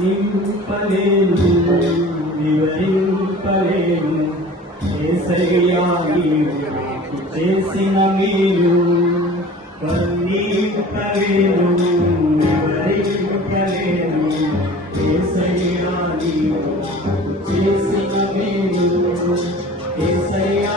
నింపలేను వివరింపలేను చేసయ్యా నీవు చేసిన మీరు కన్నీపలేను వివరింపలేను చేసయ్యా నీవు చేసిన మీరు చేసయ్యా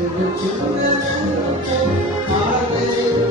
Thank you.